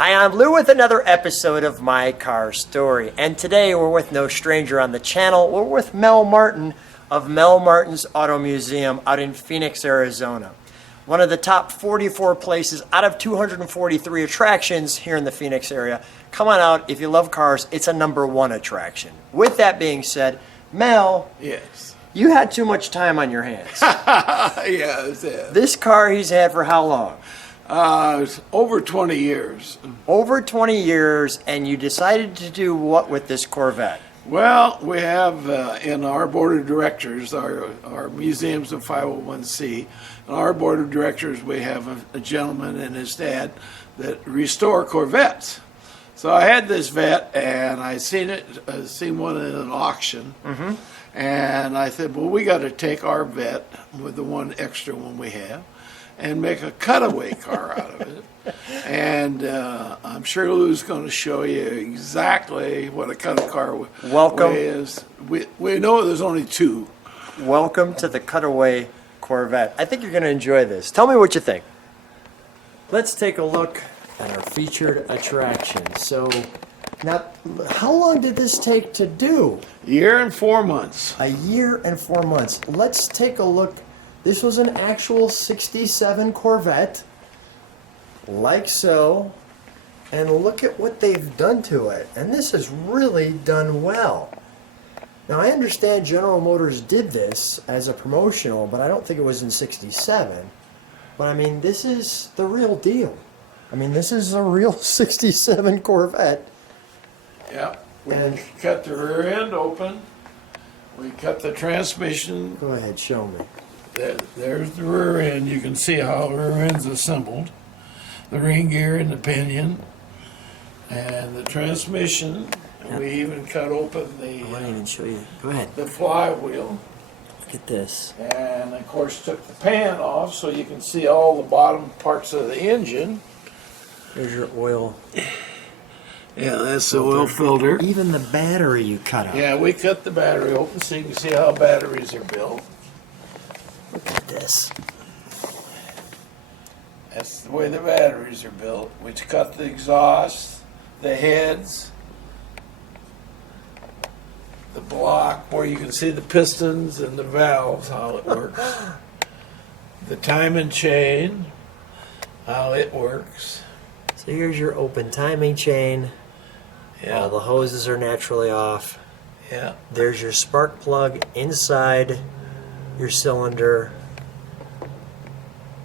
Hi, I'm Lou with another episode of My Car Story. And today we're with no stranger on the channel. We're with Mel Martin of Mel Martin's Auto Museum out in Phoenix, Arizona. One of the top 44 places out of 243 attractions here in the Phoenix area. Come on out. If you love cars, it's a #1 attraction. With that being said, Mel. Yes. You had too much time on your hands. Yes. This car he's had for how long? It's over 20 years. Over 20 years, and you decided to do what with this Corvette? Well, we have in our board of directors, our museum's a 501c. In our board of directors, we have a gentleman and his dad that restore Corvettes. So I had this vet, and I seen one in an auction, and I said, well, we got to take our vet with the one extra one we have and make a cutaway car out of it. And I'm sure Lou's going to show you exactly what a cutaway car Welcome. is. We know there's only two. Welcome to the Cutaway Corvette. I think you're going to enjoy this. Tell me what you think. Let's take a look at our featured attraction. So, now, how long did this take to do? Year and 4 months. A year and 4 months. Let's take a look. This was an actual 67 Corvette, like so, and look at what they've done to it. And this is really done well. Now, I understand General Motors did this as a promotional, but I don't think it was in 67. But I mean, this is the real deal. I mean, this is a real 67 Corvette. Yeah. We And- cut the rear end open. We cut the transmission. Go ahead, show me. There's the rear end. You can see how the rear end's assembled. The ring gear and the pinion. And the transmission. And we even cut open I won't even show you. Go ahead. the flywheel. Look at this. And of course took the pan off so you can see all the bottom parts of the engine. There's your oil. Yeah, that's the oil filter. Even the battery you cut out. Yeah, we cut the battery open so you can see how batteries are built. Look at this. That's the way the batteries are built. We cut the exhaust, the heads, the block where you can see the pistons and the valves, how it works. The timing chain, how it works. So here's your open timing chain. Yeah, All the hoses are naturally off. yeah. There's your spark plug inside your cylinder.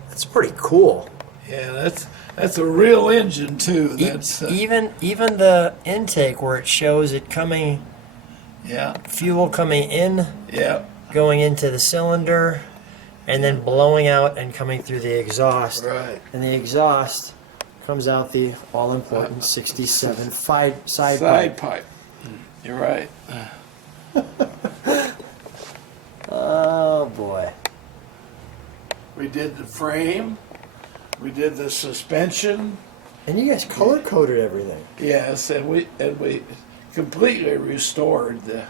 That's pretty cool. Yeah, that's a real engine too. E- That's even the intake where it shows it coming, yeah, fuel coming in, yeah. going into the cylinder, and then blowing out and coming through the exhaust. Right. And the exhaust comes out the all-important 67 side Side pipe. pipe. You're right. Oh boy. We did the frame. We did the suspension. And you guys color-coded everything. Yes, and we completely restored the.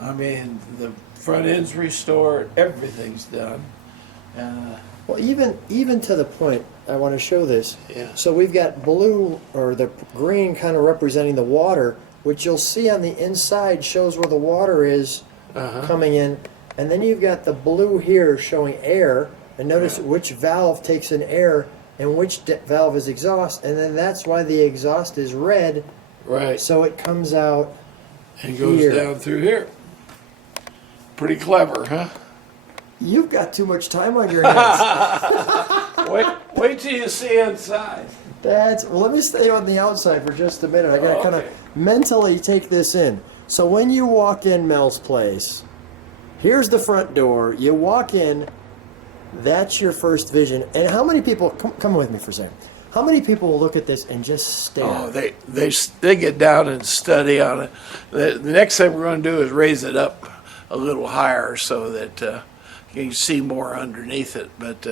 I mean, the front end's restored. Everything's done. Well, even to the point, I want to show this. Yeah. So we've got blue, or the green kind of representing the water, which you'll see on the inside shows where the water is coming in. And then you've got the blue here showing air. And notice which valve takes in air and which valve is exhaust. And then that's why the exhaust is red. Right. So it comes out And goes here. down through here. Pretty clever, huh? You've got too much time on your hands. Wait till you see inside. Well, let me stay on the outside for just a minute. I gotta kind of Okay. mentally take this in. So when you walk in Mel's place, here's the front door. You walk in, that's your first vision. And how many people, come with me for a second. How many people will look at this and just stare? Oh, they get down and study on it. The next thing we're going to do is raise it up a little higher so that you can see more underneath it. But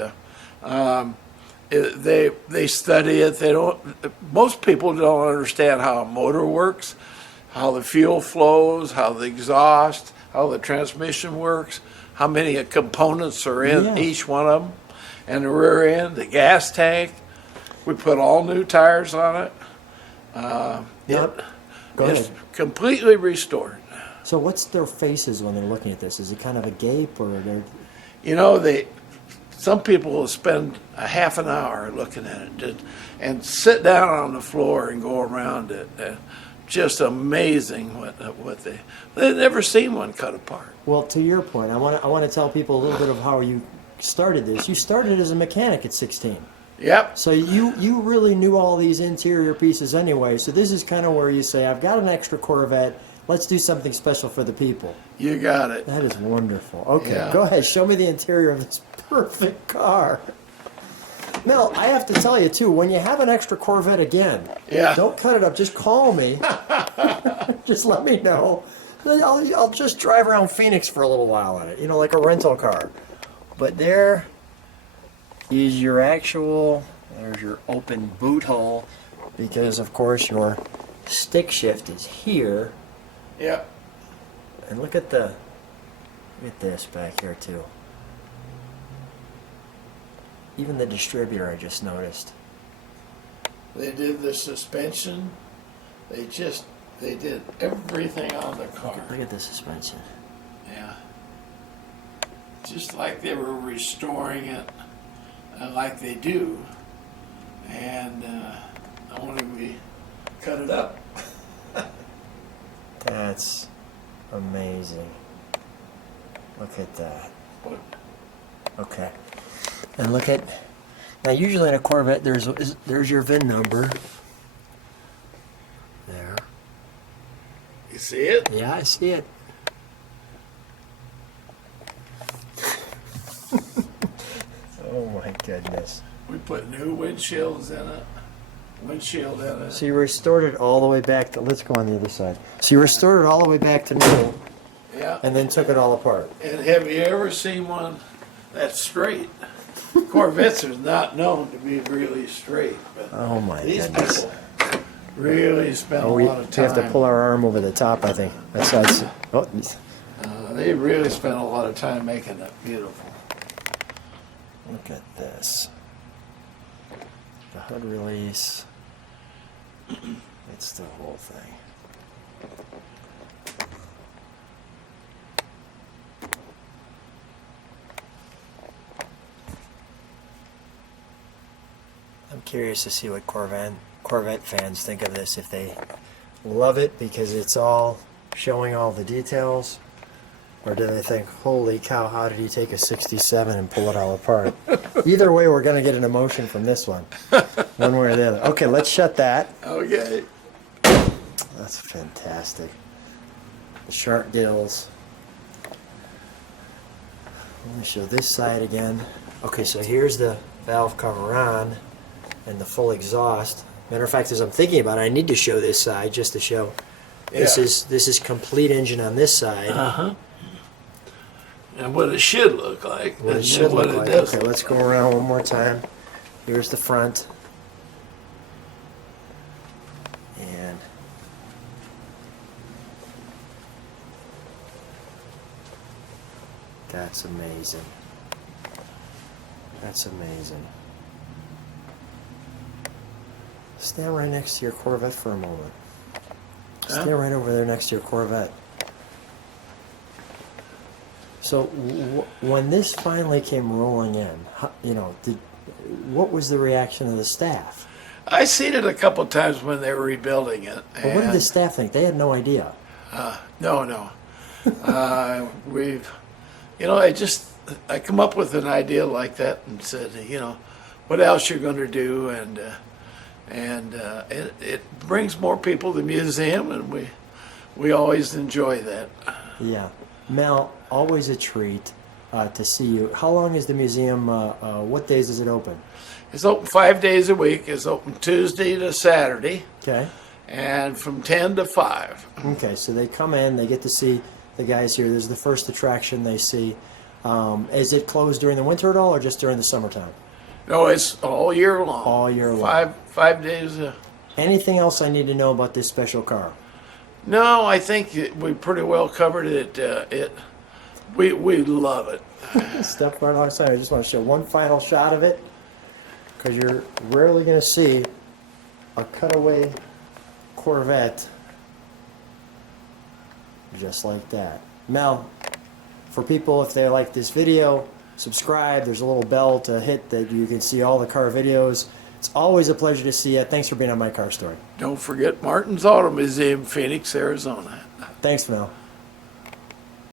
they study it. They don't. Most people don't understand how a motor works, how the fuel flows, how the exhaust, how the transmission works, how many components are in each one of them, and the rear end, the gas tank. We put all new tires on it. Yep. Go It's ahead. completely restored. So what's their faces when they're looking at this? Is it kind of a gape, or they're... You know, some people will spend a half an hour looking at it and sit down on the floor and go around it. Just amazing what they've never seen one cut apart. Well, to your point, I want to tell people a little bit of how you started this. You started as a mechanic at 16. Yep. So you really knew all these interior pieces anyway. So this is kind of where you say, I've got an extra Corvette. Let's do something special for the people. You got it. That is wonderful. Okay, Yeah. Go ahead. Show me the interior of this perfect car. Mel, I have to tell you too, when you have an extra Corvette again, Yeah. don't cut it up. Just call me. Just let me know. I'll just drive around Phoenix for a little while in it, you know, like a rental car. But there is your actual, there's your open boot hole, because of course your stick shift is here. Yep. And look at this back here too. Even the distributor, I just noticed. They did the suspension. They did everything on the car. Look at the suspension. Yeah. Just like they were restoring it, like they do. And only we cut it up. That's amazing. Look at that. Okay. And look at, now usually in a Corvette there's your VIN number. There. You see it? Yeah, I see it. Oh my goodness. We put new windshield in it. So you restored it all the way back to, let's go on the other side. So you restored it all the way back to new Yeah. and then took it all apart. And have you ever seen one that's straight? Corvettes are not known to be really straight, but Oh my these goodness. people really spend Oh, a we lot of time. have to pull our arm over the top, I think. That's oh, They really spend a lot of time making it beautiful. look at this. The hood release. It's the whole thing. I'm curious to see what Corvette fans think of this, if they love it because it's all showing all the details, or do they think, holy cow, how did he take a 67 and pull it all apart? Either way, we're going to get an emotion from this one, one way or the other. Okay, let's shut that. Okay. That's fantastic. The shark gills. Let me show this side again. Okay, so here's the valve cover on and the full exhaust. Matter of fact, as I'm thinking about it, I need to show this side just to show this is complete engine on this side. Uh-huh. And what it should look like. What it and should what look it like. does Okay, look let's go like. around one more time. Here's the front. And that's amazing. That's amazing. Stand right next to your Corvette for a moment. Huh? Stand right over there next to your Corvette. So when this finally came rolling in, you know, what was the reaction of the staff? I seen it a couple times when they were rebuilding it. Well, what did the and, staff think? They had no idea. No. I come up with an idea like that and said, what else you're going to do, and it brings more people to the museum, and we always enjoy that. Yeah. Mel, always a treat to see you. How long is the museum, what days is it open? It's open 5 days a week. It's open Tuesday to Saturday, Okay. and from 10 to 5. Okay, so they come in, they get to see the guys here. There's the first attraction they see. Is it closed during the winter at all, or just during the summertime? No, it's all year long. All year long. 5 days. Anything else I need to know about this special car? No, I think we pretty well covered it. We love it. Step right alongside. I just want to show one final shot of it, because you're rarely going to see a cutaway Corvette just like that. Mel, for people, if they like this video, subscribe. There's a little bell to hit that you can see all the car videos. It's always a pleasure to see you. Thanks for being on My Car Story. Don't forget Martin's Auto Museum, Phoenix, Arizona. Thanks, Mel.